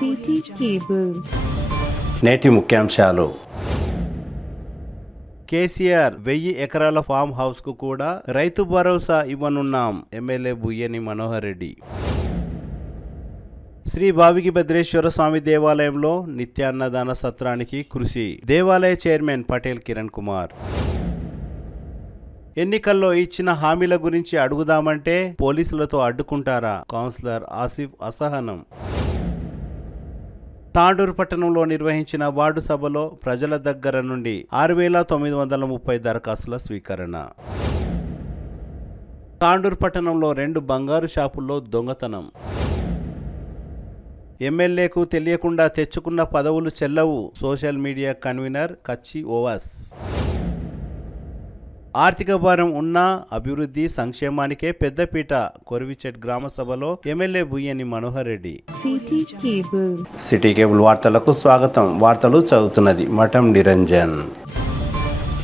City cable. నేటి ముఖ్యాంశాలు. కేసీఆర్ 1000 ఎకరాల ఫామ్ హౌస్ కు కూడా రైతు భరోసా ఇవ్వనున్నాం ఎమ్మెల్యే బుయ్యని మనోహర్ రెడ్డి. శ్రీ భావికి భద్రేశ్వర స్వామి దేవాలయంలో నిత్యాన్నదాన సత్రానికి కృషి. దేవాలయ చైర్మన్ పటేల్ కిరణ్ కుమార్. ఎన్నికల్లో ఇచ్చిన హామీల గురించి అడుగుదామంటే పోలీసులతో అడ్డుకుంటారా? కౌన్సిలర్ ఆసిఫ్ అసహనం. తాండూరు పట్టణంలో నిర్వహించిన వార్డు సభలో ప్రజల దగ్గర నుండి 6930 దరఖాస్తుల స్వీకరణ. తాండూరు పట్టణంలో 2 బంగారు షాపుల్లో దొంగతనం. ఎమ్మెల్యేకు తెలియకుండా తెచ్చుకున్న పదవులు చెల్లవు. సోషల్ మీడియా కన్వీనర్ కచ్చి ఓవాస్. ఆర్థిక భారం ఉన్నా అభివృద్ధి సంక్షేమానికే పెద్దపీట. కొరివిచెట్ గ్రామ సభలో MLA Buyyani Manohar Reddy. City cable వార్తలకు స్వాగతం. వార్తలు చదువుతున్నది మఠం నిరంజన్.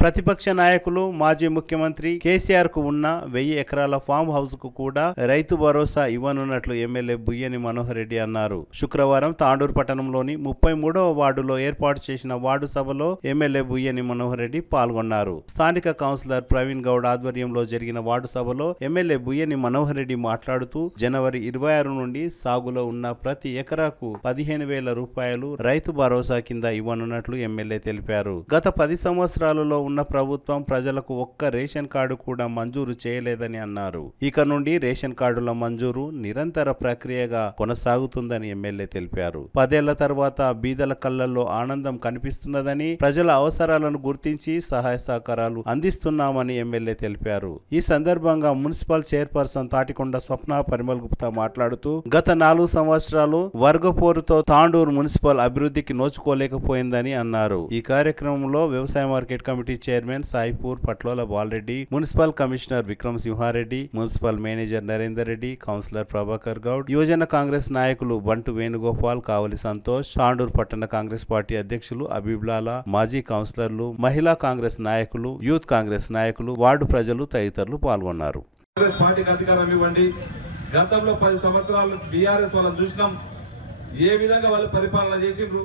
ప్రతిపక్ష నాయకులు మాజీ ముఖ్యమంత్రి కేసీఆర్ కు ఉన్న 1000 ఎకరాల ఫామ్ హౌస్ కు కూడా రైతు భరోసా ఇవ్వనున్నట్లు ఎమ్మెల్యే బుయ్యని మనోహర్ రెడ్డి అన్నారు. శుక్రవారం తాండూరు పట్టణంలోని 33వ వార్డులో ఏర్పాటు చేసిన వార్డు సభలో ఎమ్మెల్యే బుయ్యని మనోహర్ రెడ్డి పాల్గొన్నారు. స్థానిక కౌన్సిలర్ ప్రవీణ్ గౌడ్ ఆధ్వర్యంలో జరిగిన వార్డు సభలో ఎమ్మెల్యే బుయ్యని మనోహర్ రెడ్డి మాట్లాడుతూ జనవరి 26 నుండి సాగులో ఉన్న ప్రతి ఎకరాకు 15,000 రూపాయలు రైతు భరోసా కింద ఇవ్వనున్నట్లు ఎమ్మెల్యే తెలిపారు. గత 10 సంవత్సరాలలో ఉన్న ప్రభుత్వం ప్రజలకు ఒక్క రేషన్ కార్డు కూడా మంజూరు చేయలేదని అన్నారు. ఇక నుండి రేషన్ కార్డుల మంజూరు నిరంతర ప్రక్రియగా కొనసాగుతుందని ఎమ్మెల్యే తెలిపారు. 10 ఏళ్ల తర్వాత బీదల కళ్ళల్లో ఆనందం కనిపిస్తున్నదని, ప్రజల అవసరాలను గుర్తించి సహాయ సహకారాలు అందిస్తున్నామని ఎమ్మెల్యే తెలిపారు. ఈ సందర్భంగా మున్సిపల్ చైర్పర్సన్ తాటికొండ స్వప్న పరిమల్ గుప్తా మాట్లాడుతూ గత 4 సంవత్సరాలు వర్గపోరుతో తాండూరు మున్సిపల్ అభివృద్ధికి నోచుకోలేకపోయిందని అన్నారు. ఈ కార్యక్రమంలో వ్యవసాయ market committee chairman Saipur Patlola Balareddy, municipal commissioner Vikram Simha Reddy, municipal manager Narender Reddy, councillor Prabhakar Goud, యువజన కాంగ్రెస్ నాయకులు బంటు వేణుగోపాల్, కావలి సంతోష్, తాండూరు పట్టణ కాంగ్రెస్ పార్టీ అధ్యక్షులు అబీబ్లాలా, మాజీ కౌన్సిలర్లు, మహిళా కాంగ్రెస్ నాయకులు, యూత్ కాంగ్రెస్ నాయకులు, వార్డు ప్రజలు తదితరులు పాల్గొన్నారు. గతంలో 10 సంవత్సరాలు బీఆర్ఎస్ వాళ్ళని చూసినాం. ఏ విధంగా వాళ్ళు పరిపాలన చేసిండ్రు.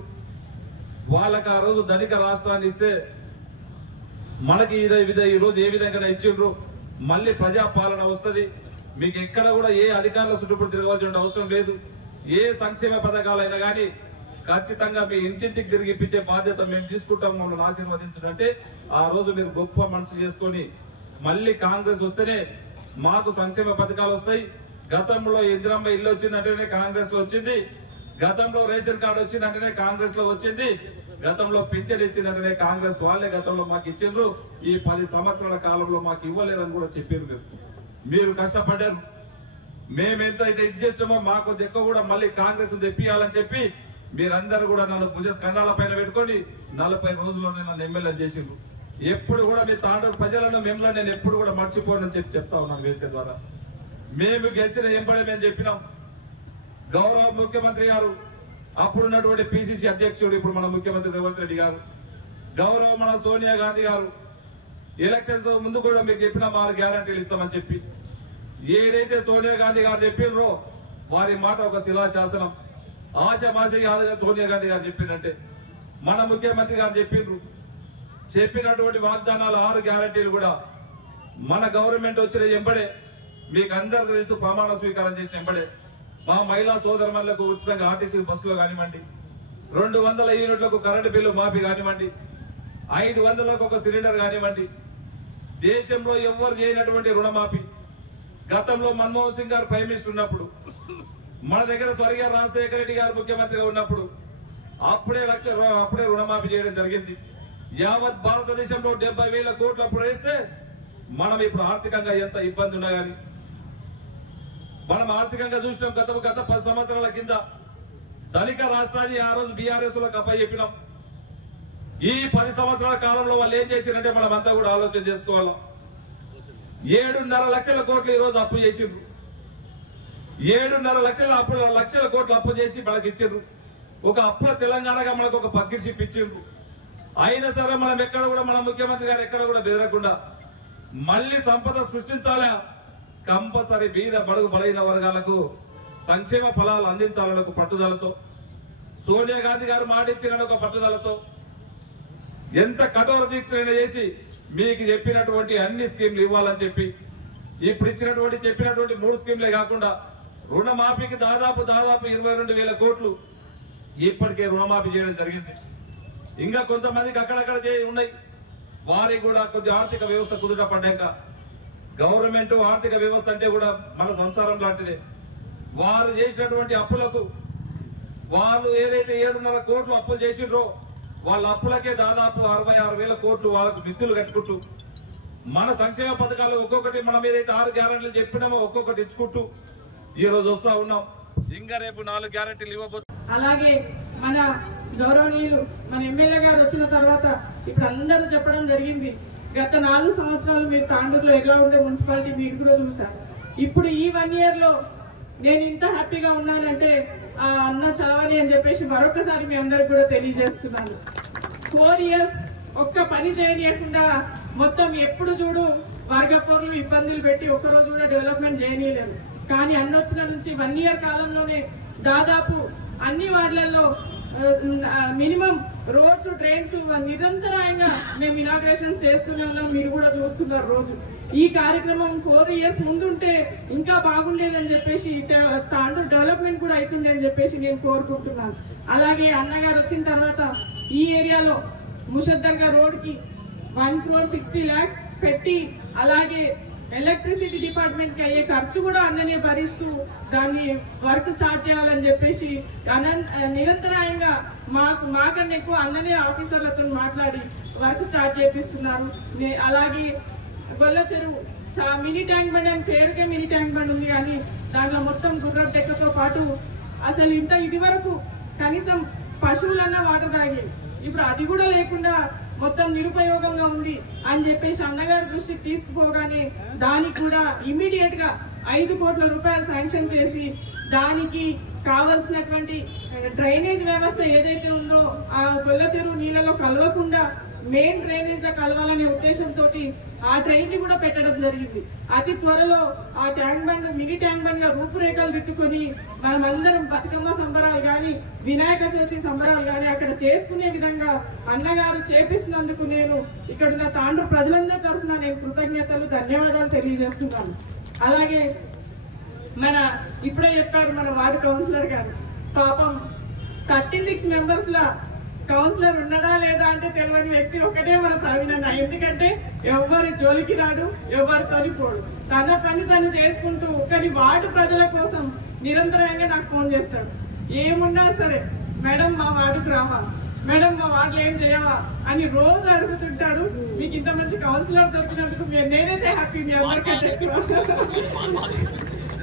వాళ్ళకి ఆ రోజు ధనిక రాష్ట్రాన్ని ఇస్తే మనకి ఈ రోజు ఏ విధంగా ఇచ్చిండ్రు. మళ్ళీ ప్రజా పాలన వస్తుంది. మీకు ఎక్కడ కూడా ఏ అధికారుల చుట్టూ తిరగవలసిన అవసరం లేదు. ఏ సంక్షేమ పథకాలైనా కానీ ఖచ్చితంగా మీ ఇంటింటికి తిరిగి ఇప్పించే బాధ్యత మేము తీసుకుంటాం. మమ్మల్ని ఆశీర్వదించినట్టే ఆ రోజు మీరు గొప్ప మనసు చేసుకొని మళ్ళీ కాంగ్రెస్ వస్తేనే మాకు సంక్షేమ పథకాలు వస్తాయి. గతంలో ఇందిరమ్మ ఇల్లు వచ్చిందంటేనే కాంగ్రెస్ లో వచ్చింది. గతంలో రేషన్ కార్డు వచ్చిందంటేనే కాంగ్రెస్ లో వచ్చింది. గతంలో పింఛన్ ఇచ్చిందంటేనే కాంగ్రెస్ వాళ్ళే గతంలో మాకు ఇచ్చిండ్రు. ఈ 10 సంవత్సరాల కాలంలో మాకు ఇవ్వలేరని కూడా చెప్పారు. మీరు కష్టపడ్డారు. మేమెంతైతే ఇది చేస్తామో మాకు ఎక్కువ కూడా మళ్ళీ కాంగ్రెస్ తెప్పియాలని చెప్పి మీరందరూ కూడా నన్ను భుజ స్కంధాల పైన పెట్టుకొని 40 రోజుల్లోనే నన్ను ఎమ్మెల్యే చేసిండ్రు. ఎప్పుడు కూడా మీ తాండూరు ప్రజలను మిమ్మల్ని నేను ఎప్పుడు కూడా మర్చిపోనని చెప్పి చెప్తా ఉన్నాను వేదిక ద్వారా. మేము గెలిచిన ఎంపడే మేము చెప్పినాం. గౌరవ ముఖ్యమంత్రి గారు, అప్పుడున్నటువంటి పిసిసి అధ్యక్షుడు ఇప్పుడు మన ముఖ్యమంత్రి రేవంత్ రెడ్డి గారు, గౌరవ మన సోనియా గాంధీ గారు ఎలక్షన్స్ ముందు కూడా మీకు చెప్పిన 6 గ్యారంటీలు ఇస్తామని చెప్పి ఏదైతే సోనియా గాంధీ గారు చెప్పిండ్రో వారి మాట ఒక శిలాశాసనం. ఆశమాషగా సోనియా గాంధీ గారు చెప్పిందంటే మన ముఖ్యమంత్రి గారు చెప్పిండ్రు. చెప్పినటువంటి వాగ్దానాలు 6 గ్యారంటీలు కూడా మన గవర్నమెంట్ వచ్చిన ఎంబడే మీకు అందరికీ తెలుసు. ప్రమాణ స్వీకారం చేసిన ఎంబడే మా మహిళా సోదరులకు ఉచితంగా ఆర్టీసీ బస్సులో కానివ్వండి, 200 యూనిట్లకు కరెంటు బిల్లు మాఫీ కానివ్వండి, 500లకు ఒక సిలిండర్ కానివ్వండి, దేశంలో ఎవ్వరు చేయనటువంటి రుణమాఫీ. గతంలో మన్మోహన్ సింగ్ గారు ప్రైమ్ మినిస్టర్ ఉన్నప్పుడు, మన దగ్గర స్వర్గీయ రాజశేఖర రెడ్డి గారు ముఖ్యమంత్రిగా ఉన్నప్పుడు అప్పుడే రుణమాఫీ చేయడం జరిగింది. యావత్ భారతదేశంలో 70,000 కోట్లు అప్పుడు వేస్తే మనం ఇప్పుడు ఆర్థికంగా ఎంత ఇబ్బంది ఉన్నా కానీ మనం ఆర్థికంగా చూసినాం. గత 10 సంవత్సరాల కింద ధనిక రాష్ట్రాన్ని ఆ రోజు బీఆర్ఎస్ లో అప్పచెప్పినాం. ఈ 10 సంవత్సరాల కాలంలో వాళ్ళు ఏం చేసిరంటే మనం అంతా కూడా ఆలోచన చేసుకోవాలి. 7.5 లక్షల కోట్లు ఈ రోజు అప్పు చేసిండ్రు. 7.5 లక్షల కోట్లు అప్పు చేసి మనకి ఇచ్చిండ్రు. ఒక అప్పుల తెలంగాణగా మనకు ఒక పగ్గిషిప్ ఇచ్చిండ్రు. అయినా సరే మనం ఎక్కడ కూడా మన ముఖ్యమంత్రి గారు ఎక్కడ కూడా బెదరకుండా మళ్ళీ సంపద సృష్టించాలా, కంపల్సరీ బీద బడుగు బలైన వర్గాలకు సంక్షేమ ఫలాలు అందించాలనే పట్టుదలతో సోనియా గాంధీ గారు మాట ఇచ్చిన ఒక పట్టుదలతో ఎంత కఠోర దీక్ష చేసి మీకు చెప్పినటువంటి అన్ని స్కీమ్లు ఇవ్వాలని చెప్పి ఇప్పుడు చెప్పినటువంటి 3 స్కీమ్లే కాకుండా రుణమాఫీకి దాదాపు 22,000 కోట్లు ఇప్పటికే రుణమాఫీ చేయడం జరిగింది. ఇంకా కొంతమందికి అక్కడక్కడ ఉన్నాయి. వారికి కూడా కొద్ది ఆర్థిక వ్యవస్థ కుదుట పడ్డాక గవర్నమెంట్ ఆర్థిక వ్యవస్థ అంటే కూడా మన సంసారం లాంటిదే. వారు చేసినటువంటి అప్పులకు వాళ్ళు ఏదైతే 7.5 కోట్లు అప్పులు చేసిండ్రో వాళ్ళ అప్పులకే దాదాపు 66,000 కోట్లు వాళ్ళకు మిత్తులు కట్టుకుంటూ మన సంక్షేమ పథకాలు ఒక్కొక్కటి మనం ఏదైతే 6 గ్యారెంటీలు చెప్పినామో ఒక్కొక్కటి ఇచ్చుకుంటూ ఈ రోజు వస్తా ఉన్నాం. ఇంకా రేపు 4 గ్యారెంటీలు ఇవ్వబోతున్నాం. అలాగే మన గౌరవనీయులు మన ఎమ్మెల్యే గారు వచ్చిన తర్వాత ఇప్పుడు అందరూ చెప్పడం జరిగింది. గత 4 సంవత్సరాలు మీరు తాండూరులో ఎలా ఉండే మున్సిపాలిటీ మీరు కూడా చూసారు. ఇప్పుడు ఈ 1 year లో నేను ఇంత హ్యాపీగా ఉన్నానంటే ఆ అన్న చలవని అని చెప్పేసి మరొకసారి మీ అందరికి కూడా తెలియజేస్తున్నాను. 4 years ఒక్క పని చేయనీయకుండా మొత్తం ఎప్పుడు చూడు వర్గపోర్లు ఇబ్బందులు పెట్టి ఒక్కరోజు కూడా డెవలప్మెంట్ చేయనీయలేదు. కానీ అన్న వచ్చిన నుంచి 1 year కాలంలోనే దాదాపు అన్ని వార్డులలో మినిమం రోడ్స్ ట్రైన్స్ నిరంతరాయంగా మేము ఇనాగ్రేషన్స్ చేస్తూనే ఉన్నాం. మీరు కూడా చూస్తున్నారు రోజు. ఈ కార్యక్రమం 4 years ముందుంటే ఇంకా బాగుండేదని చెప్పేసి తాండూరు డెవలప్మెంట్ కూడా అవుతుండే అని చెప్పేసి నేను కోరుకుంటున్నాను. అలాగే అన్నగారు వచ్చిన తర్వాత ఈ ఏరియాలో ముషద్దర్గా రోడ్ కి 1,60 lakhs పెట్టి అలాగే ఎలక్ట్రిసిటీ డిపార్ట్మెంట్ కి అయ్యే ఖర్చు కూడా అన్ననే భరిస్తూ దాన్ని వర్క్ స్టార్ట్ చేయాలని చెప్పేసి నిరంతరాయంగా మాకన్నా ఎక్కువ అన్ననే ఆఫీసర్లతో మాట్లాడి వర్క్ స్టార్ట్ చేపిస్తున్నారు. అలాగే గొల్ల చెరువు మినీ ట్యాంక్ బండ్ అని పేరుకే మినీ ట్యాంక్ బండ్ ఉంది కానీ దాంట్లో మొత్తం గుర్రపు డెక్కతో పాటు అసలు ఇది వరకు కనీసం పశువులన్నా వాటర్ తాగేవి. ఇప్పుడు అది కూడా లేకుండా మొత్తం నిరుపయోగంగా ఉంది అని చెప్పేసి అన్నగారి దృష్టికి తీసుకుపోగానే దానికి కూడా ఇమ్మీడియట్ గా 5 కోట్ల రూపాయలు శాంక్షన్ చేసి దానికి కావలసినటువంటి డ్రైనేజ్ వ్యవస్థ ఏదైతే ఉందో ఆ గొల్ల చెరువు నీళ్ళలో కలవకుండా మెయిన్ డ్రైనేజ్ లో కలవాలనే ఉద్దేశంతో ఆ ట్రైన్ ని కూడా పెట్టడం జరిగింది. అతి త్వరలో ఆ tank bund mini tank bund గా రూపురేఖలు దిద్దుకొని మనం అందరం బతుకమ్మ సంబరాలు గాని వినాయక చవితి సంబరాలు గాని అక్కడ చేసుకునే విధంగా అన్నగారు చేపిస్తున్నందుకు నేను ఇక్కడున్న తాండూరు ప్రజలందరి తరఫున నేను కృతజ్ఞతలు ధన్యవాదాలు తెలియజేస్తున్నాను. అలాగే మన ఇప్పుడే చెప్పారు మన వార్డు కౌన్సిలర్ గారు పాపం 36 members లా కౌన్సిలర్ ఉన్నాడా లేదా అంటే తెలియని వ్యక్తి ఒకటే మన ప్రవీణ్ అన్న. ఎందుకంటే ఎవరి జోలికి రాడు, ఎవరితోని పోడు, తన పని తను చేసుకుంటూ కానీ వార్డు ప్రజల కోసం నిరంతరంగా నాకు ఫోన్ చేస్తాడు. ఏమున్నా సరే మేడం మా వార్డుకు రావా, మేడం మా వార్డులో ఏం చేయవా అని రోజు అడుగుతుంటాడు. మీకు ఇంత మంచి కౌన్సిలర్ దొరికినందుకు నేనైతే హ్యాపీ, మీ అందరికంటే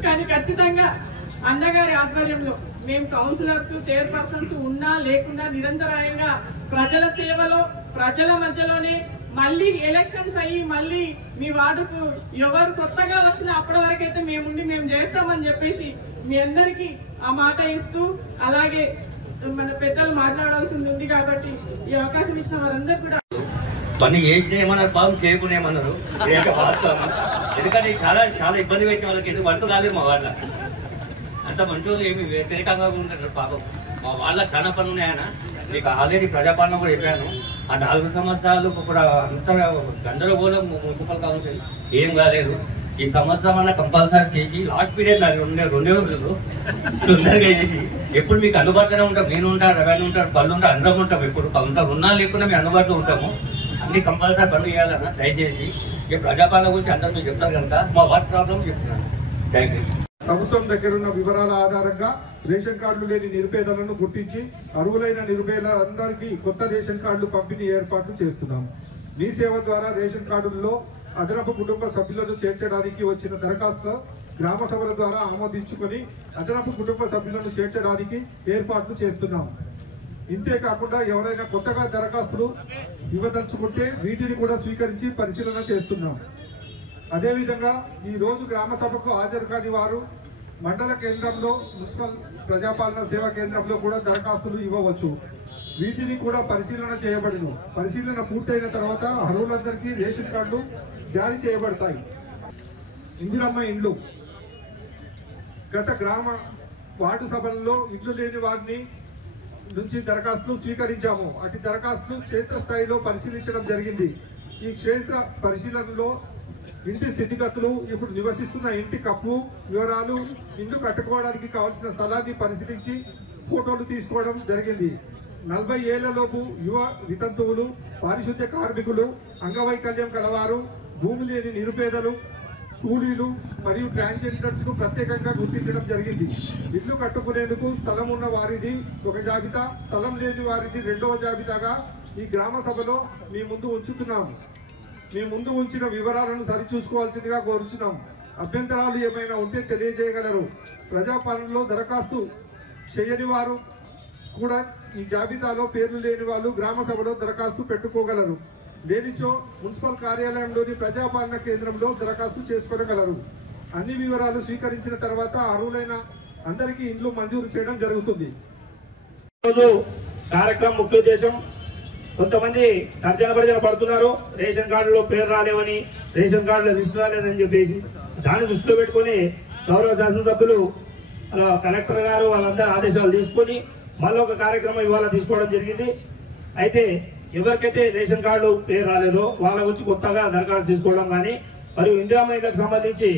కానీ ఖచ్చితంగా అన్నగారి ఆధ్వర్యంలో మేము కౌన్సిలర్స్ చైర్పర్సన్స్ ఉన్నా లేకుండా నిరంతరాయంగా ప్రజల సేవలో ప్రజల మధ్యలోనే మళ్ళీ ఎలక్షన్స్ అయ్యి మళ్ళీ మీ వార్డుకు ఎవరు కొత్తగా వచ్చినా అప్పటి వరకైతే మేము చేస్తామని చెప్పేసి మీ అందరికీ ఆ మాట ఇస్తూ అలాగే మన పెద్దలు మాట్లాడాల్సింది ఉంది కాబట్టి ఈ అవకాశం ఇచ్చిన వారందరూ కూడా పని చేసిన ఏమన్నారు పాపం చేయకుండా ఏమన్నారు ఎందుకంటే చాలా చాలా ఇబ్బంది పెట్టిన వాళ్ళకి ఎందుకు వర్క్ కాలేదు మా వాళ్ళ అంత మంచి వాళ్ళు ఏమి వ్యతిరేకంగా ఉంటారు పాపం మా వాళ్ళ చాలా పనులు ఉన్నాయన. మీకు ఆల్రెడీ ప్రజాపాలన కూడా చెప్పాను. ఆ 4 సంవత్సరాలు కూడా అంత గందరగోళం మున్సిపల్ కౌన్సిల్ ఏం కాలేదు. ఈ సంవత్సరం అన్న కంపల్సరీ చేసి లాస్ట్ పీరియడ్ రెండే రోజులు తొందరగా చేసి ఎప్పుడు మీకు అందుబాటులోనే ఉంటాం. నేను ఉంటాను, రవాణా ఉంటారు, పళ్ళు ఉంటారు, అందరం ఉంటాం. ఎప్పుడు కొంత ఉన్నా లేకుండా మేము అందుబాటులో ఉంటాము. అన్ని కంపల్సరీ పనులు చేయాలన్నా దయచేసి ఇక ప్రజాపాలన గురించి అందరూ మీకు చెప్తారు కనుక మా వర్క్ ప్రాబ్లం చెప్తున్నాను. Thank you. ప్రభుత్వం దగ్గర ఉన్న వివరాల ఆధారంగా రేషన్ కార్డులు లేని నిరుపేదలను గుర్తించి అర్హులైన నిరుపేదలందరికీ కొత్త రేషన్ కార్డులు పంపిణీ ఏర్పాట్లు చేస్తున్నాం. మీ సేవ ద్వారా రేషన్ కార్డుల్లో అదనపు కుటుంబ సభ్యులను చేర్చడానికి వచ్చిన దరఖాస్తు గ్రామ సభల ద్వారా ఆమోదించుకొని అదనపు కుటుంబ సభ్యులను చేర్చడానికి ఏర్పాట్లు చేస్తున్నాం. ఇంతేకాకుండా ఎవరైనా కొత్తగా దరఖాస్తులు ఇవ్వదలుచుకుంటే వీటిని కూడా స్వీకరించి పరిశీలన చేస్తున్నాం. అదేవిధంగా ఈ రోజు గ్రామ సభకు హాజరు కాని వారు మండల కేంద్రంలో మున్సిపల్ ప్రజాపాలన సేవా కేంద్రంలో కూడా దరఖాస్తులు ఇవ్వవచ్చు. వీటిని కూడా పరిశీలన చేయబడును. పరిశీలన పూర్తయిన తర్వాత అర్హులందరికీ రేషన్ కార్డులు జారీ చేయబడతాయి. ఇందిరమ్మ ఇండ్లు గత గ్రామ వార్డు సభల్లో ఇల్లు లేని వారిని నుంచి దరఖాస్తులు స్వీకరించాము. అటు దరఖాస్తులు క్షేత్రస్థాయిలో పరిశీలించడం జరిగింది. ఈ క్షేత్ర పరిశీలనలో ఇంటి స్థితిగతులు, ఇప్పుడు నివసిస్తున్న ఇంటి కప్పు వివరాలు, ఇల్లు కట్టుకోవడానికి కావాల్సిన స్థలాన్ని పరిశీలించి ఫోటోలు తీసుకోవడం జరిగింది. 40 ఏళ్లలోపు యువ వితంతువులు, పారిశుద్ధ్య కార్మికులు, అంగవైకల్యం కలవారు, భూమి లేని నిరుపేదలు, కూలీలు మరియు ట్రాన్స్జెండర్స్ కు ప్రత్యేకంగా గుర్తించడం జరిగింది. ఇల్లు కట్టుకునేందుకు స్థలం ఉన్న వారిది ఒక జాబితా, స్థలం లేని వారిది రెండవ జాబితాగా ఈ గ్రామ సభలో మీ ముందు ఉంచిన వివరాలను సరిచూసుకోవాల్సిందిగా కోరుచున్నాం. అభ్యంతరాలు ఏమైనా ఉంటే తెలియజేయగలరు. ప్రజాపాలనలో దరఖాస్తు చేయని వారు కూడా ఈ జాబితాలో పేర్లు లేని వాళ్ళు గ్రామ సభలో దరఖాస్తు పెట్టుకోగలరు. లేనిచో మున్సిపల్ కార్యాలయంలోని ప్రజాపాలన కేంద్రంలో దరఖాస్తు చేసుకోగలరు. అన్ని వివరాలు స్వీకరించిన తర్వాత అర్హులైన అందరికీ ఇండ్లు మంజూరు చేయడం జరుగుతుంది. ఈరోజు కార్యక్రమం ముఖ్య ఉద్దేశం, కొంతమంది తర్జన పడుతున్నారు. రేషన్ కార్డులో పేరు రాలేవని, రేషన్ కార్డులో లిస్టు రాలేదని చెప్పేసి దాన్ని దృష్టిలో పెట్టుకుని గౌరవ శాసనసభ్యులు కలెక్టర్ గారు వాళ్ళందరూ ఆదేశాలు తీసుకొని మళ్ళీ ఒక కార్యక్రమం ఇవాళ తీసుకోవడం జరిగింది. అయితే ఎవరికైతే రేషన్ కార్డు పేరు రాలేదో వాళ్ళ గురించి కొత్తగా దరఖాస్తు తీసుకోవడం కానీ, మరియు ఇందిరా మహిళలకు సంబంధించి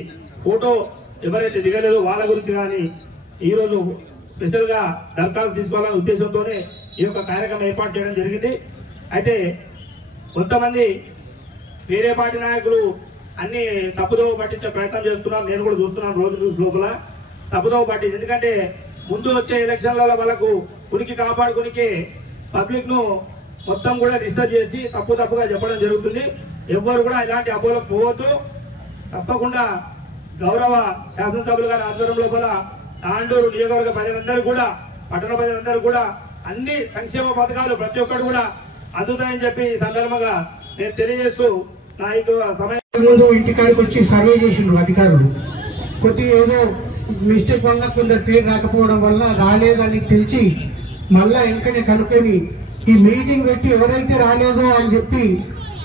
ఫోటో ఎవరైతే దిగలేదో వాళ్ళ గురించి కానీ ఈరోజు స్పెషల్ గా దరఖాస్తు తీసుకోవాలనే ఉద్దేశంతోనే ఈ యొక్క కార్యక్రమం ఏర్పాటు చేయడం జరిగింది. అయితే కొంతమంది వేరే పార్టీ నాయకులు అన్ని తప్పుదోవ పట్టించే ప్రయత్నం చేస్తున్నారు. నేను కూడా చూస్తున్నాను రోజు న్యూస్ లోపల తప్పుదోవ పట్టింది. ఎందుకంటే ముందు వచ్చే ఎలక్షన్లలో వాళ్ళకు ఉనికి కాపాడుకునికి పబ్లిక్ ను మొత్తం కూడా రిజిస్టర్ చేసి తప్పుగా చెప్పడం జరుగుతుంది. ఎవ్వరు కూడా ఇలాంటి అపోలకు పోవద్దు. తప్పకుండా గౌరవ శాసనసభ్యులు గారి ఆధ్వర్యం లోపల తాండూరు నియోజకవర్గ ప్రజలందరూ కూడా, పట్టణ ప్రజలందరూ కూడా అన్ని సంక్షేమ పథకాలు ప్రతి ఒక్కరు కూడా అందుతాయని చెప్పి ఈ సందర్భంగా నేను తెలియజేస్తూ నా సమయం ముందు ఇంటికాడికి వచ్చి సర్వే చేసిండ్రు అధికారులు. కొద్దిగా ఏదో మిస్టేక్ వల్ల కొందరు పేరు రాకపోవడం వల్ల రాలేదని తెలిసి మళ్ళా వెంటనే కనుక్కొని ఈ మీటింగ్ పెట్టి ఎవరైతే రాలేదో అని చెప్పి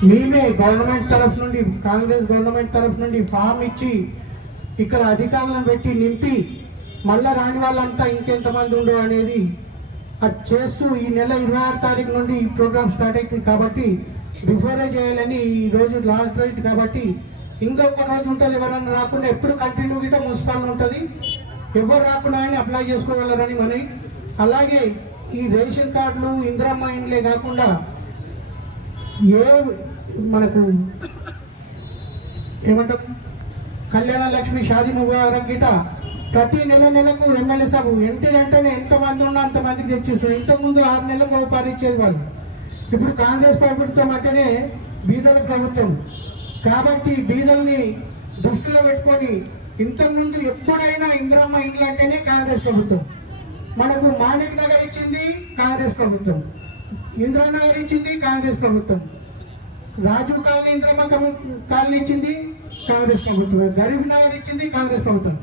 మేమే గవర్నమెంట్ తరఫు నుండి, కాంగ్రెస్ గవర్నమెంట్ తరఫు నుండి ఫామ్ ఇచ్చి ఇక్కడ అధికారులను పెట్టి నింపి మళ్ళా రాని వాళ్ళంతా ఇంకెంతమంది ఉండవు అనేది అది చేస్తూ ఈ నెల 26 తారీఖు నుండి ఈ ప్రోగ్రామ్ స్టార్ట్ అవుతుంది. కాబట్టి బిఫోరే చేయాలని ఈ రోజు లాస్ట్ డేట్ కాబట్టి ఇంకొక రోజు ఉంటుంది. ఎవరన్నా రాకుండా ఎప్పుడు కంటిన్యూ గిట్ట మున్సిపాలిటీ ఉంటుంది. ఎవరు రాకుండా అని అప్లై చేసుకోగలరని మనవి. అలాగే ఈ రేషన్ కార్డులు, ఇందిరమ్మ ఇండ్లే కాకుండా మనకు ఏమంటారు కళ్యాణ లక్ష్మి, షాదీ ముబారక్ గిట ప్రతి నెలకు ఎమ్మెల్యే సభ ఎంటనే ఎంతమంది ఉన్నా అంతమందికి తెచ్చేస్తారు. ఇంతకుముందు 6 నెలలకు ఒకసారి ఇచ్చేది వాళ్ళు. ఇప్పుడు కాంగ్రెస్ ప్రభుత్వం అంటేనే బీదల ప్రభుత్వం కాబట్టి బీదల్ని దృష్టిలో పెట్టుకొని ఇంతకుముందు ఎప్పుడైనా ఇందిరమ్మ ఇండ్లు అంటేనే కాంగ్రెస్ ప్రభుత్వం. మనకు మాణిక్ నగర్ ఇచ్చింది కాంగ్రెస్ ప్రభుత్వం, ఇందిరానగర్ ఇచ్చింది కాంగ్రెస్ ప్రభుత్వం, రాజీవ్ కాలనీ ఇందిరమ్మ కాలనీ ఇచ్చింది కాంగ్రెస్ ప్రభుత్వం, గరీబ్ నగర్ ఇచ్చింది కాంగ్రెస్ ప్రభుత్వం,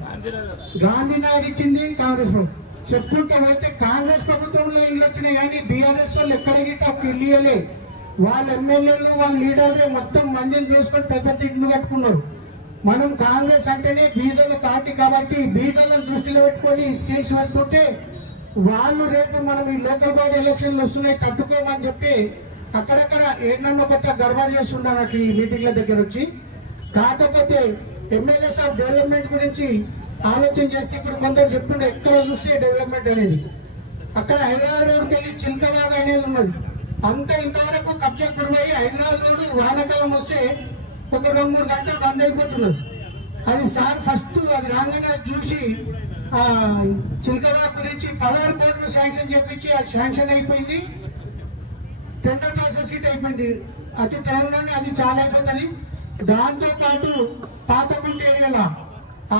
గాంధీనగర్ ఇచ్చింది కాంగ్రెస్ ప్రభుత్వం. చెప్పుకుంటా అయితే కాంగ్రెస్ ప్రభుత్వంలో ఇల్లు వచ్చినాయి కానీ బీఆర్ఎస్ వాళ్ళు ఎక్కడ గిట్ట ఒక ఇల్లు ఇవ్వలే. వాళ్ళ ఎమ్మెల్యేలు, వాళ్ళ లీడర్లే మొత్తం మందిని చూసుకొని పెద్ద ఇల్లు కట్టుకున్నారు. మనం కాంగ్రెస్ అంటేనే బీదల పార్టీ కాబట్టి బీదలను దృష్టిలో పెట్టుకొని స్కీమ్స్ పెట్టుకుంటే వాళ్ళు రేపు మనం ఈ లోకల్ బాడీ ఎలక్షన్లు వస్తున్నాయి తట్టుకోమని చెప్పి అక్కడక్కడ ఏంటన్నా కొత్త గర్వాలు చేస్తున్నారు ఈ మీటింగ్ల దగ్గర వచ్చి. కాకపోతే ఎమ్మెల్యేస్ ఆఫ్ డెవలప్మెంట్ గురించి ఆలోచన చేసి ఇప్పుడు కొందరు చెప్తుండే ఎక్కడ చూస్తే డెవలప్మెంట్ అనేది. అక్కడ హైదరాబాద్ రోడ్కి వెళ్ళి చిల్కబాగ్ అనేది ఉన్నది. అంతా ఇంతవరకు కబ్జా గురై హైదరాబాద్ రోడ్డు వానాకాలం వస్తే ఒక 2-3 గంటలు బంద్ అయిపోతున్నది. అది సార్ ఫస్ట్ అది రాగానే చూసి చిల్కబాగ్ గురించి 16 కోట్లు శాంక్షన్ చేపించి అది శాంక్షన్ అయిపోయింది. టెండర్ ప్రాసెస్ హిట్ అయిపోయింది. అతి త్వరలోనే అది చాలా అయిపోతుంది. దాంతో పాటు పాతకుంట ఏరియాలో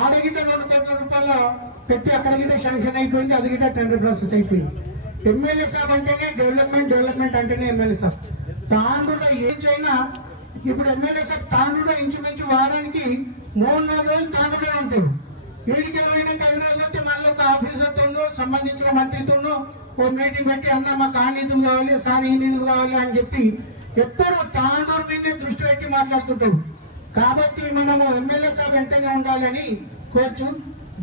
ఆడగిట 2 కోట్ల రూపాయల పెట్టి అక్కడ గిట్ట శాంక్షన్ అయిపోయింది. అది గిట్ట టెండర్ ప్రాసెస్ అయిపోయింది. ఎమ్మెల్యే సాబ్ అంటేనే డెవలప్మెంట్ అంటేనే ఎమ్మెల్యే సాబ్. తాండూరులో ఏం చేయనా ఇప్పుడు ఎమ్మెల్యే సాబ్ తాండూరులో ఇంచుమించు వారానికి 3-4 రోజులు తాండూరులో ఉంటారు. వీడికి పోయినాక హైదరాబాద్ వస్తే మళ్ళీ ఒక ఆఫీసర్తోనో సంబంధించిన మంత్రితోనో ఓ మీటింగ్ పెట్టి అన్న మాకు ఆ నిధులు కావాలి, సార్ ఈ నిధులు కావాలి అని చెప్పి ఎప్పుడు తాండూరు మీదే దృష్టి పెట్టి మాట్లాడుతుంటారు. కాబట్టి మనము ఎమ్మెల్యే సాబ్ వెంటనే ఉండాలని కోరుచు.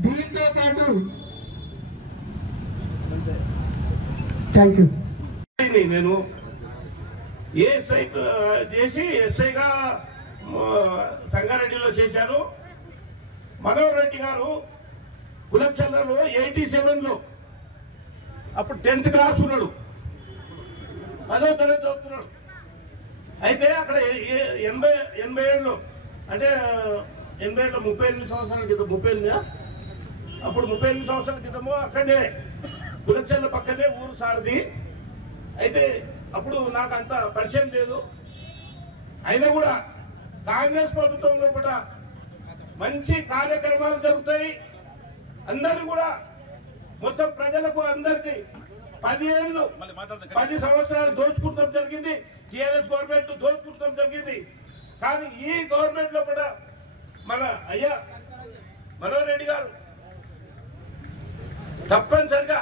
దీంతో పాటు థ్యాంక్ యూ. నేను ఏఎస్ఐ చేసి ఎస్ఐగా సంగారెడ్డిలో చేశాను. మనోహర్ రెడ్డి గారు కులచర్లలో 87లో అప్పుడు 10th క్లాస్ ఉన్నాడు, 10వ తరగతి చదువుతున్నాడు. అయితే అక్కడ 87లో అంటే 87లో 38 సంవత్సరాల క్రితం, 38 అప్పుడు 38 సంవత్సరాల క్రితము అక్కడనే కులచర్ల పక్కనే ఊరు సారది. అయితే అప్పుడు నాకు అంత పరిచయం లేదు. అయినా కూడా కాంగ్రెస్ ప్రభుత్వంలో కూడా మంచి కార్యక్రమాలు జరుగుతాయి. అందరూ కూడా మొత్తం ప్రజలకు అందరికి 10 సంవత్సరాలు దోచుకుంటాం జరిగింది. టీఆర్ఎస్ గవర్నమెంట్ దోచుకుంటాం జరిగింది. కానీ ఈ గవర్నమెంట్ లో కూడా మన అయ్యా మనోహర్ రెడ్డి గారు తప్పనిసరిగా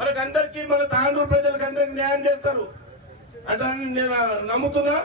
మనకందరికీ, మన తాండూరు ప్రజలకు అందరికి న్యాయం చేస్తారు అంటే నేను నమ్ముతున్నా.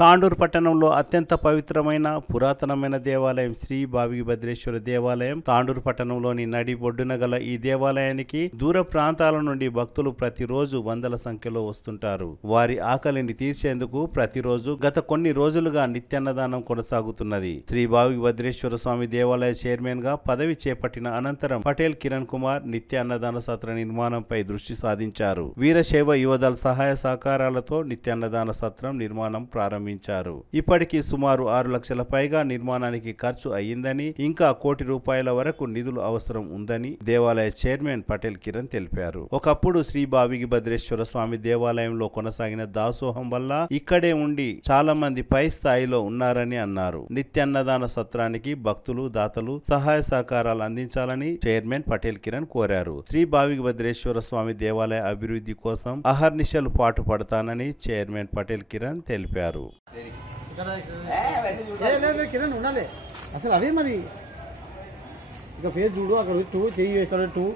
తాండూరు పట్టణంలో అత్యంత పవిత్రమైన పురాతనమైన దేవాలయం శ్రీ బావిగిభద్రేశ్వర దేవాలయం. తాండూరు పట్టణంలోని నడి ఒడ్డున గల ఈ దేవాలయానికి దూర ప్రాంతాల నుండి భక్తులు ప్రతిరోజు వందల సంఖ్యలో వస్తుంటారు. వారి ఆకలిని తీర్చేందుకు ప్రతిరోజు గత కొన్ని రోజులుగా నిత్యాన్నదానం కొనసాగుతున్నది. శ్రీ బావిగిభద్రేశ్వర స్వామి దేవాలయ చైర్మన్ గా పదవి చేపట్టిన అనంతరం పటేల్ కిరణ్ కుమార్ నిత్యాన్నదాన సత్ర నిర్మాణంపై దృష్టి సాధించారు. వీరశైవ యువదళ సహాయ సహకారాలతో నిత్యాన్నదాన సత్రం నిర్మాణం ప్రారంభించారు. ఇప్పటికీ సుమారు 6 లక్షల పైగా నిర్మాణానికి ఖర్చు అయ్యిందని, ఇంకా ₹1 కోటి వరకు నిధులు అవసరం ఉందని దేవాలయ చైర్మన్ పటేల్ కిరణ్ తెలిపారు. ఒకప్పుడు శ్రీ బావిగిభద్రేశ్వర స్వామి దేవాలయంలో కొనసాగిన దాసోహం వల్ల ఇక్కడే ఉండి చాలా మంది పై స్థాయిలో ఉన్నారని అన్నారు. నిత్యాన్నదాన సత్రానికి భక్తులు, దాతలు సహాయ సహకారాలు అందించాలని చైర్మన్ పటేల్ కిరణ్ కోరారు. శ్రీ బావిగిభద్రేశ్వర స్వామి దేవాలయ అభివృద్ధి కోసం అహర్నిశలు పాటుపడతానని చైర్మన్ పటేల్ కిరణ్ తెలిపారు. కిరణ్ ఉండాలి అసలు అవే మరి ఇక ఫేస్ చూడు, అక్కడ టూ చెయ్యి ఇక్కడ టూ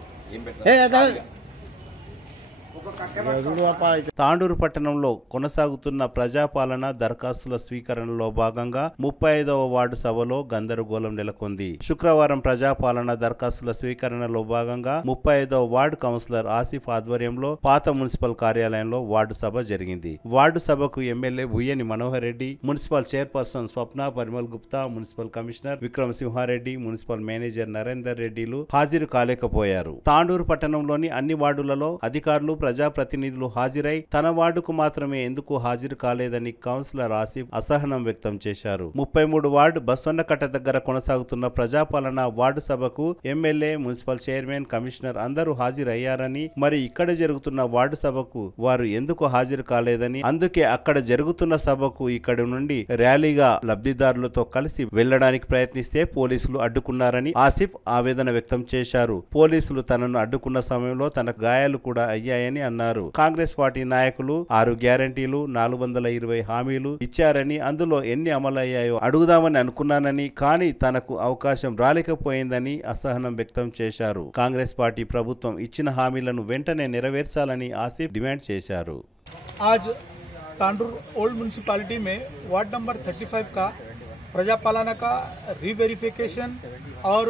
తాండూరు పట్టణంలో కొనసాగుతున్న ప్రజాపాలన దరఖాస్తుల స్వీకరణలో భాగంగా 35వ వార్డు సభలో గందరగోళం నెలకొంది. శుక్రవారం ప్రజాపాలన దరఖాస్తుల స్వీకరణలో భాగంగా 35వ వార్డు కౌన్సిలర్ ఆసిఫ్ ఆధ్వర్యంలో పాత మున్సిపల్ కార్యాలయంలో వార్డు సభ జరిగింది. వార్డు సభకు MLA Buyyani Manohar Reddy, municipal chairperson Swapna Parimal Gupta, municipal commissioner Vikram Simha Reddy, municipal manager Narender రెడ్డిలు హాజరు కాలేకపోయారు. తాండూరు పట్టణంలోని అన్ని వార్డులలో అధికారులు, ప్రజాప్రతినిధులు హాజరై తన వార్డుకు మాత్రమే ఎందుకు హాజరు కాలేదని కౌన్సిలర్ ఆసిఫ్ అసహనం వ్యక్తం చేశారు. 33 వార్డు బస్వన్నకట్ట దగ్గర కొనసాగుతున్న ప్రజాపాలన వార్డు సభకు ఎమ్మెల్యే, మున్సిపల్ చైర్మన్, కమిషనర్ అందరూ హాజరయ్యారని, మరి ఇక్కడ జరుగుతున్న వార్డు సభకు వారు ఎందుకు హాజరు కాలేదని, అందుకే అక్కడ జరుగుతున్న సభకు ఇక్కడి నుండి ర్యాలీగా లబ్ధిదారులతో కలిసి వెళ్లడానికి ప్రయత్నిస్తే పోలీసులు అడ్డుకున్నారని ఆసిఫ్ ఆవేదన వ్యక్తం చేశారు. పోలీసులు తనను అడ్డుకున్న సమయంలో తన గాయాలు కూడా అయ్యాయని అన్నారు. కాంగ్రెస్ పార్టీ నాయకులు 6 గ్యారంటీలు, 420 హామీలు ఇచ్చారని, అందులో ఎన్ని అమలయ్యాయో అడుగుదామని అనుకున్నానని, కానీ తనకు అవకాశం రాలేకపోయిందని అసహనం వ్యక్తం చేశారు. కాంగ్రెస్ పార్టీ ప్రభుత్వం ఇచ్చిన హామీలను వెంటనే నెరవేర్చాలని ఆసిఫ్ డిమాండ్ చేశారు. आज तांडूर ओल्ड म्यूनिसिपालिटी में वार्ड नंबर 35 का प्रजापालना का रीवेरिफिकेशन और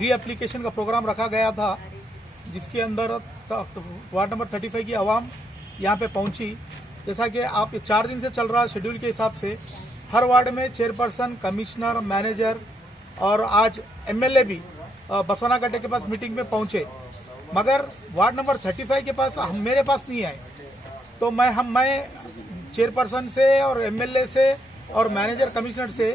रीएप्लीकेशन का प्रोग्राम रखा गया था, जिसके अंदर वार्ड नंबर 35 की आवाम यहाँ पे पहुंची। जैसा कि आप 4 दिन से चल रहा शेड्यूल के हिसाब से हर वार्ड में चेयरपर्सन, कमिश्नर, मैनेजर और आज एमएलए भी बसवनाकट्टे के पास मीटिंग में पहुंचे, मगर वार्ड नंबर 35 के पास मेरे पास नहीं आए। तो मैं चेयरपर्सन से और एमएलए से और मैनेजर, कमिश्नर से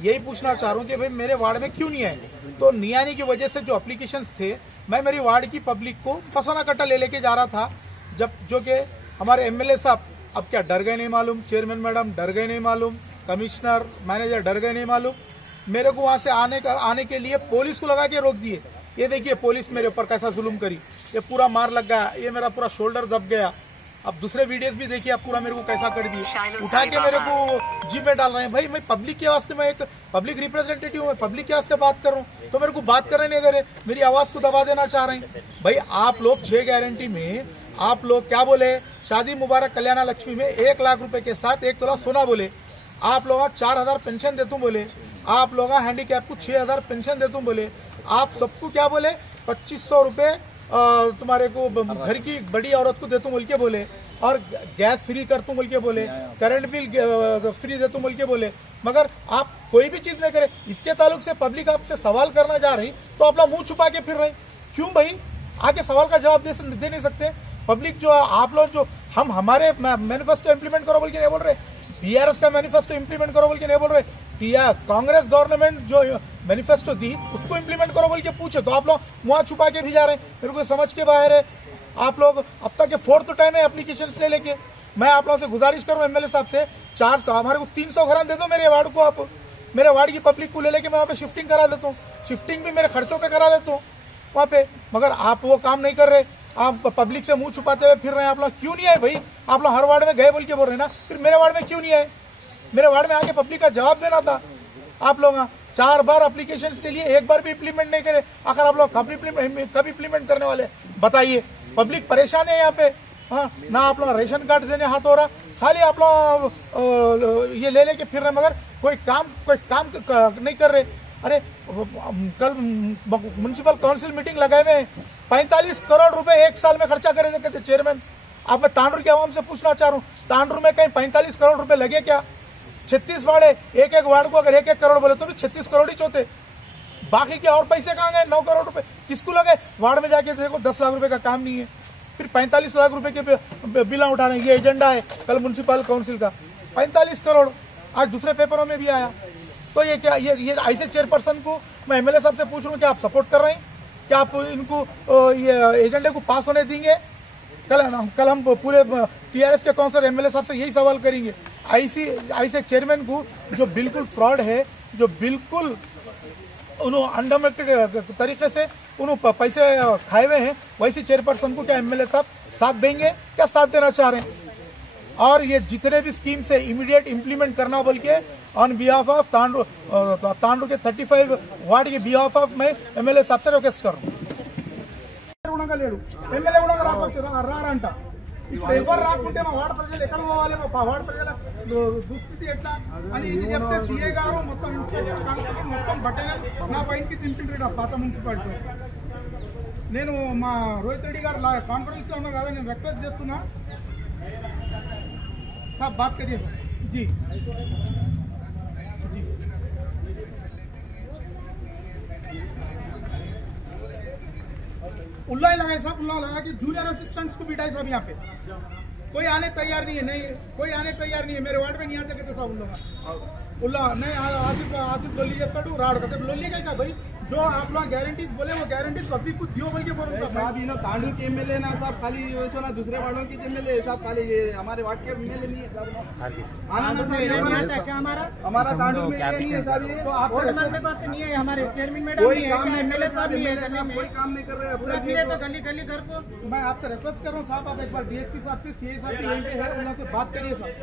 यही पूछना चाह रहा हूँ कि भाई मेरे वार्ड में क्यों नहीं आए। तो नहीं आने की वजह से जो एप्लीकेशंस थे, मैं मेरी वार्ड की पब्लिक को बसवनाकट्टा ले लेके जा रहा था, जब जो कि हमारे एमएलए साहब अब क्या डर गए नहीं मालूम, चेयरमैन मैडम डर गए नहीं मालूम, कमिश्नर, मैनेजर डर गए नहीं मालूम। मेरे को वहां से आने के लिए पुलिस को लगा के रोक दिए। ये देखिए पुलिस मेरे ऊपर कैसा जुल्म करी, ये पूरा मार लग गया, ये मेरा पूरा शोल्डर दब गया। अब दूसरे वीडियोस भी देखिए, आप पूरा मेरे को कैसा कर दिए, उठा के मेरे को जीप में डाल रहे हैं। भाई मैं पब्लिक के वास्ते, मैं एक पब्लिक रिप्रेजेंटेटिव हूँ, पब्लिक के वास्ते बात कर रहा हूँ, तो मेरे को बात करने नहीं दे रहे, मेरी आवाज को दबा देना चाह रहे हैं। भाई आप लोग 6 गारंटी में आप लोग क्या बोले, शादी मुबारक कल्याण लक्ष्मी में 1 लाख रुपए के साथ 1 तोला सोना बोले, आप लोग 4000 पेंशन देता हूँ बोले, आप लोग हैंडीकैप को 6000 पेंशन देता हूँ बोले, आप सबको क्या बोले 2500 रुपए तुम्हारे को घर की बड़ी औरत को देता हूँ बोल के बोले, और गैस फ्री करता हूँ बोल के बोले, करंट बिल फ्री देता हूँ बोल के बोले, मगर आप कोई भी चीज नहीं करे। इसके ताल्लुक से पब्लिक आपसे सवाल करना जा रही तो अपना मुंह छुपा के फिर रही। क्यों भाई? आके सवाल का जवाब दे नहीं सकते। पब्लिक जो आप लोग जो हम हमारे मैनिफेस्टो इम्प्लीमेंट करो बोल के नहीं बोल रहे, बीआरएस का मैनिफेस्टो इम्प्लीमेंट करो बोल के नहीं बोल रहे, कांग्रेस गवर्नमेंट जो मैनिफेस्टो दी उसको इम्प्लीमेंट करो बोल के पूछे तो आप लोग मुंह छुपा के भी जा रहे हैं। मेरे को समझ के बाहर है। आप लोग अब तक 4th टाइम है एप्लीकेशन ले लेके। मैं आप लोगों से गुजारिश करूं एमएलए साहब से, हमारे को 300 घर दे दो मेरे वार्ड को। आप मेरे वार्ड की पब्लिक को ले लेके मैं वहाँ पे शिफ्टिंग करा देता हूँ, शिफ्टिंग भी मेरे खर्चों पे करा देता हूँ वहाँ पे। मगर आप वो काम नहीं कर रहे, आप पब्लिक से मुंह छुपाते हुए फिर रहे हैं। आप लोग क्यों नहीं आए भाई? आप लोग हर वार्ड में गए बोल के बोल रहे हैं ना, फिर मेरे वार्ड में क्यों नहीं आए? मेरे वार्ड में आके पब्लिक का जवाब देना था। आप लोग 4 बार एप्लीकेशन के लिए 1 बार भी इम्प्लीमेंट नहीं करे। आखिर आप लोग कब इम्प्लीमेंट करने वाले बताइए? पब्लिक परेशान है यहाँ पे। हाँ, ना आप लोग रेशन कार्ड देने हाथ हो रहा, खाली आप लोग ये ले लेके फिर रहे, मगर कोई काम नहीं कर रहे। अरे कल म्युनिसिपल काउंसिल मीटिंग लगाए हुए 45 करोड़ रुपए 1 साल में खर्चा करे कहते चेयरमैन। अब मैं तांडुर के आवाम से पूछना चाह रहा हूँ, तांडुर में कहीं 45 करोड़ रुपए लगे क्या? 36 वार्ड है, एक वार्ड को अगर 1-1 करोड़ बोले तो भी 36 करोड़ ही होते। बाकी के और पैसे कहाँ गए? 9 करोड़ रुपए किसको लगे? वार्ड में जाके देखो 10 लाख रुपए का काम नहीं है, फिर 45 लाख रुपए के बिल उठा रहे हैं। ये एजेंडा है कल म्युनिसिपल काउंसिल का, 45 करोड़ आज दूसरे पेपरों में भी आया। तो ये क्या ये ऐसे चेयरपर्सन को मैं एमएलए साहब से पूछ रहा हूँ, क्या आप सपोर्ट कर रहे हैं? क्या आप इनको ये एजेंडे को पास होने देंगे? कल हम पूरे टीआरएस के काउंसिलर एमएलए साहब से यही सवाल करेंगे। ऐसे चेयरमैन को जो बिल्कुल फ्रॉड है, जो बिल्कुल उन्होंने अनडोमेस्टिक तरीके से उन्होंने पैसे खाए हुए हैं, वैसे चेयरपर्सन को क्या एमएलए साहब साथ देंगे? क्या साथ देना चाह रहे हैं? और ये जितने भी स्कीम से इमीडिएट इम्प्लीमेंट करना बोल के ऑन बिहाफ ऑफ तांडू के 35 वार्ड के बिहाफ ऑफ मैं एमएलए साहब से रिक्वेस्ट कर रहा हूँ। ఎమ్మెల్యే కూడా రారంట. ఇప్పుడు ఎవరు రాకుంటే మా వార్డు ప్రజలు ఎక్కడ పోవాలి? మా వార్డు ప్రజల దుస్థితి ఎట్లా అని ఇది చెప్తే సీఏ గారు మొత్తం మొత్తం బట్టలు నా పైనకి తింటుంటాడు ఆ పాత మున్సిపాలిటీ. నేను మా రోహిత్ రెడ్డి గారు కాన్ఫరెన్స్ లో ఉన్నా కదా, నేను రిక్వెస్ట్ చేస్తున్నా సాబ్ బాత్ కరిये जी उल्ला ही लगाए साहब, उल्ला लगा कि जूनियर असिस्टेंट्स को बिठाए साहब यहाँ पे। कोई आने तैयार नहीं है, नहीं कोई आने तैयार नहीं है। मेरे वार्ड में नहीं आते कहते साहब उल्ला नहीं आसिफ लोली जैसा राड़ कहते लोली का भाई। जो आप लोग गारंटीज बोले वो गारंटीज पब्लिक को दियो बोल के बोल रहे साहब। ये तांडू के एमएलए ना साहब, खाली वैसा ना दूसरे वार्डों के एमएलए साहब, खाली ये हमारे वार्ड के एमएलए नहीं है हमारा तांडू में नहीं है साहब। ये तो आप नहीं है, हमारे चेयरमैन मैडम कोई काम एमएलए साहब कोई काम नहीं कर रहे हैं। तो गली गली घर को मैं आपसे रिक्वेस्ट कर रहा हूँ साहब, आप एक बार डीएसपी साहब से सीए साहब यहीं पे है, उनसे बात करिए साहब,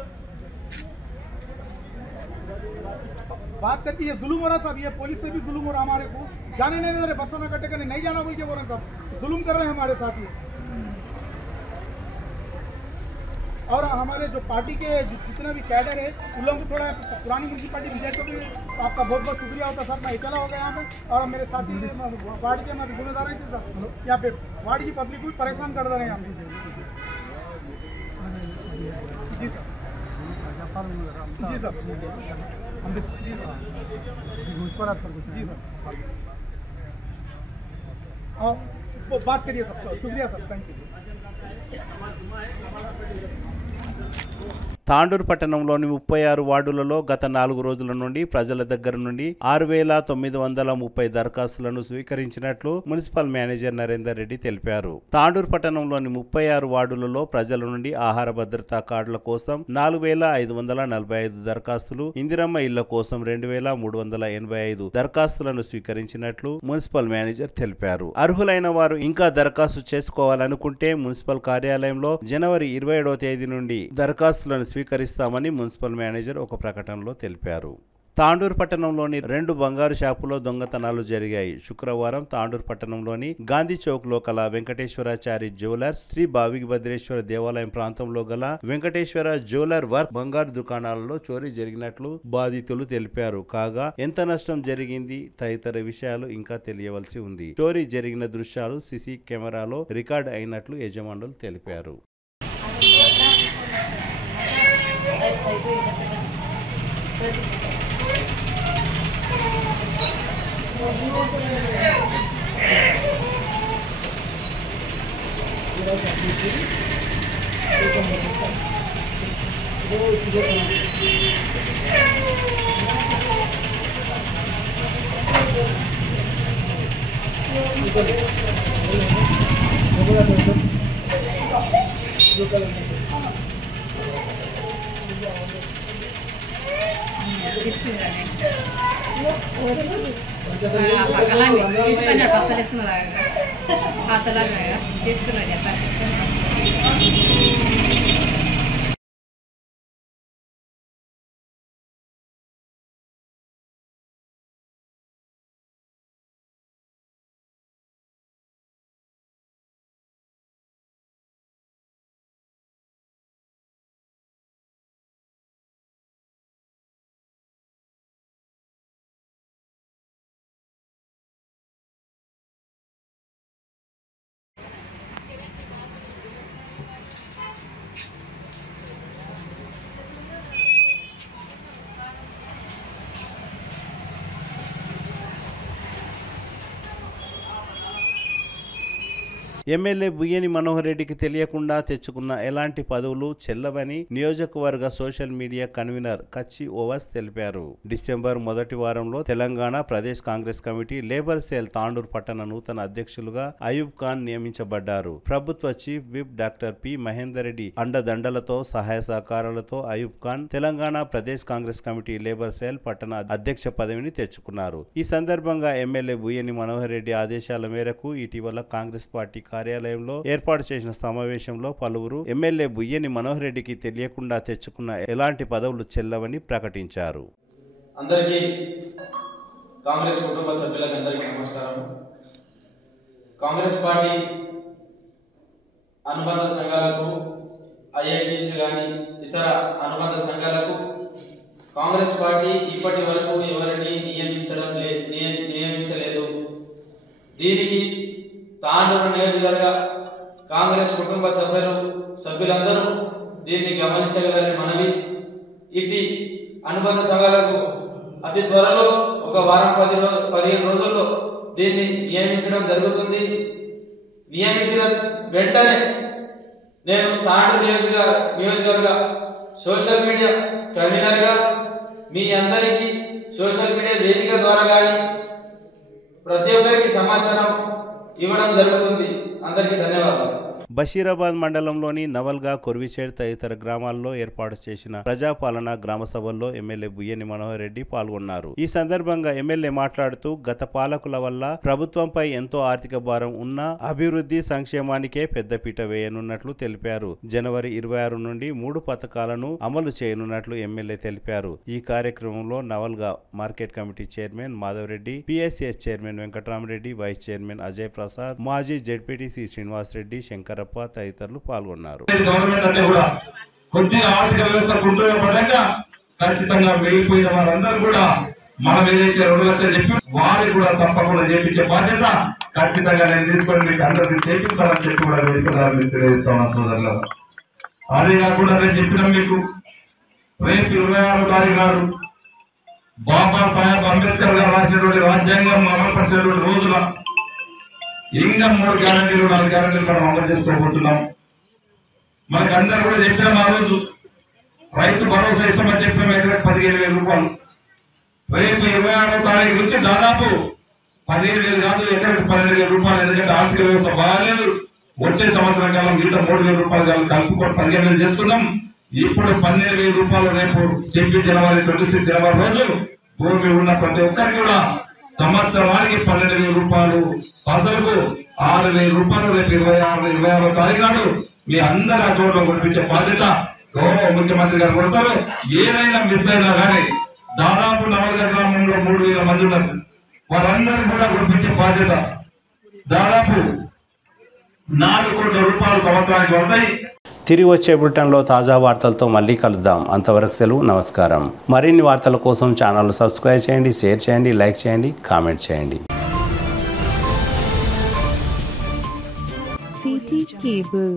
बात करती है। जुलूम हो रहा साहब, ये पुलिस से भी जुलूम हो रहा, हमारे को जाने नहीं दे रहे, बसों में कटे करने नहीं जाना बोल के बोल रहे साहब, जुलूम कर रहे हैं हमारे साथ ये। और हमारे जो पार्टी के जितने भी कैडर है उन लोगों को थोड़ा पुरानी म्यूनसिपालिटी विजय को भी आपका बहुत बहुत शुक्रिया होता साहब। मैं अकेला हो गया यहाँ पे, और मेरे साथी वार्ड के हमारे जिम्मेदार हैं साहब, यहाँ पे वार्ड की पब्लिक को भी परेशान कर दे रहे हैं यहाँ पे। जी सर, जी सर, जी सर, और वो बात करिए सर, शुक्रिया सर, थैंक यू। తాండూరు పట్టణంలోని 36 వార్డులలో గత 4 రోజుల నుండి ప్రజల దగ్గర నుండి 6,930 దరఖాస్తులను స్వీకరించినట్లు మున్సిపల్ మేనేజర్ నరేందర్ రెడ్డి తెలిపారు. తాండూరు పట్టణంలోని 36 వార్డులలో ప్రజల నుండి ఆహార భద్రతా కార్డుల కోసం 4,545 దరఖాస్తులు, ఇందిరమ్మ ఇళ్ల కోసం 2,385 దరఖాస్తులను స్వీకరించినట్లు మున్సిపల్ మేనేజర్ తెలిపారు. అర్హులైన వారు ఇంకా దరఖాస్తు చేసుకోవాలనుకుంటే మున్సిపల్ కార్యాలయంలో జనవరి 27వ తేదీ నుండి దరఖాస్తులను స్వీకరిస్తామని మున్సిపల్ మేనేజర్ ఒక ప్రకటనలో తెలిపారు. తాండూరు పట్టణంలోని 2 బంగారు షాపులో దొంగతనాలు జరిగాయి. శుక్రవారం తాండూరు పట్టణంలోని గాంధీ చౌక్ లో కల వెంకటేశ్వరాచారి జ్యువెలర్స్, శ్రీ భావికభద్రేశ్వర దేవాలయం ప్రాంతంలో గల వెంకటేశ్వర జ్యువెలర్ వర్క్ బంగారు దుకాణాలలో చోరీ జరిగినట్లు బాధితులు తెలిపారు. కాగా ఎంత నష్టం జరిగింది తదితర విషయాలు ఇంకా తెలియవలసి ఉంది. చోరీ జరిగిన దృశ్యాలు సీసీ కెమెరాలో రికార్డ్ అయినట్లు యజమానులు తెలిపారు. ఎమ్మెల్యే బుయ్యని మనోహర్ రెడ్డికి తెలియకుండా తెచ్చుకున్న ఎలాంటి పదవులు చెల్లవని నియోజకవర్గ సోషల్ మీడియా కన్వీనర్ కచ్చి ఓవస్ తెలిపారు. డిసెంబర్ మొదటి వారంలో Telangana Pradesh Congress committee labour cell Tandur పట్టణ నూతన అధ్యక్షులుగా అయూబ్ ఖాన్ నియమించబడ్డారు. ప్రభుత్వ chief whip doctor P Mahender Reddy అండదండలతో సహాయ సహకారాలతో Ayub Khan Telangana Pradesh Congress committee labour cell పట్టణ అధ్యక్ష పదవిని తెచ్చుకున్నారు. ఈ సందర్భంగా ఎమ్మెల్యే బుయ్యని మనోహర్ రెడ్డి ఆదేశాల మేరకు ఇటీవల కాంగ్రెస్ పార్టీ కార్యాలయంలో ఏర్పాటు చేసిన సమావేశంలో పలువురు ఎమ్మెల్యే బుయ్యని మనోహర్ రెడ్డికి తెలియకుండా తెచ్చుకున్న ఎలాంటి పదవులు చెల్లవని ప్రకటించారు. అందరికీ కాంగ్రెస్ కుటుంబ సభ్యులకు అందరికీ నమస్కారం. కాంగ్రెస్ పార్టీ అనుబంధ సంఘాలకు, ఐఐటీసీ కానీ ఇతర అనుబంధ సంఘాలకు కాంగ్రెస్ పార్టీ ఇప్పటి వరకు ఎవరిని నియమించలేదు. దీనికి తాండూరు నియోజకవర్గ కాంగ్రెస్ కుటుంబ సభ్యులందరూ దీన్ని గమనించగలరని మనవి. ఇటు అనుబంధ సంఘాలకు అతి త్వరలో ఒక వారం 15 రోజుల్లో దీన్ని నియమించడం జరుగుతుంది. నియమించిన వెంటనే నేను తాండూరు నియోజకవర్గ సోషల్ మీడియా కన్వీనర్గా మీ అందరికీ సోషల్ మీడియా వేదిక ద్వారా కానీ ప్రతి ఒక్కరికి సమాచారం ఇవ్వడం జరుగుతుంది. అందరికీ ధన్యవాదాలు. బషీరాబాద్ మండలంలోని నవల్గా, కొర్విచేడ్ తదితర గ్రామాల్లో ఏర్పాటు చేసిన ప్రజాపాలన గ్రామ సభల్లో ఎమ్మెల్యే బుయ్యని మనోహర్ రెడ్డి పాల్గొన్నారు. ఈ సందర్భంగా ఎమ్మెల్యే మాట్లాడుతూ గత పాలకుల వల్ల ప్రభుత్వంపై ఎంతో ఆర్థిక భారం ఉన్నా అభివృద్ధి సంక్షేమానికే పెద్దపీట వేయనున్నట్లు తెలిపారు. జనవరి 26 నుండి 3 పథకాలను అమలు చేయనున్నట్లు ఎమ్మెల్యే తెలిపారు. ఈ కార్యక్రమంలో Navalga market committee chairman Madhav Reddy, PSS chairman Venkatarama Reddy, vice chairman Ajay Prasad, మాజీ జెడ్పీటీసీ శ్రీనివాస్ రెడ్డి, శంకరప్ప తదితరులు పాల్గొన్నారు. గవర్నమెంట్ అంటే కూడా కొద్దిగా ఆర్థిక వ్యవస్థ కుంటుపడంగా ఖచ్చితంగా మిగిలిపోయిన వారందరూ కూడా మనం ఏదైతే 2 లక్షలు చెప్పి వారికి కూడా తప్పకుండా చేపించే బాధ్యత ఖచ్చితంగా నేను తీసుకొని మీకు అందరికీ చేపించాలని చెప్పి కూడా మీకు తెలియజేస్తాను సోదరులు. అదే కాకుండా నేను చెప్పిన మీకు రేపు 26వ తారీఖు నాడు బాబాసాహెబ్ అంబేద్కర్ గారు రాసినటువంటి రాజ్యాంగం అమలుపరిచినటువంటి రోజున ఇంకా 3 గ్యారంటీలు 4 గ్యారంటీలు మనం అమలు చేసుకోబోతున్నాం. మనకి అందరూ కూడా చెప్పినాం ఆ రోజు రైతు భరోసా ఇస్తామని చెప్పినాం. ఎకరకు 15,000 రూపాయలు. రేపు 26వ తారీఖు నుంచి దాదాపు 15,000 కాదు, ఎకరకు 12,000 రూపాయలు. ఎందుకంటే ఆర్థిక వ్యవస్థ బాగాలేదు. వచ్చే సంవత్సరం కాలం ఇంకా 3,000 రూపాయలు కలుపుకొని 15,000 చేస్తున్నాం. ఇప్పుడు 12,000 రూపాయలు రేపు చెప్పి జనవరి 26 జనవరి రోజు భూమి ఉన్న ప్రతి ఒక్కరికి కూడా సంవత్సరానికి 12,000 రూపాయలు, అసలుకు 6,000 రూపాయలు రేపు 26వ తారీఖు నాడు మీ అందరి అకౌంట్ లో కొనిపించే బాధ్యత గౌరవ ముఖ్యమంత్రి గారు కొడతారు. ఏదైనా మిస్ అయినా కానీ దాదాపు నవగర్ గ్రామంలో 3,000 మంది ఉన్నారు. వారందరూ కూడా గుర్తించే బాధ్యత. దాదాపు 4 కోట్ల రూపాయలు సంవత్సరానికి వస్తాయి. తిరిగి వచ్చే బులెటిన్లో తాజా వార్తలతో మళ్ళీ కలుద్దాం. అంతవరకు సెలవు, నమస్కారం. మరిన్ని వార్తల కోసం ఛానల్ సబ్స్క్రైబ్ చేయండి, షేర్ చేయండి, లైక్ చేయండి, కామెంట్ చేయండి. CT Cable.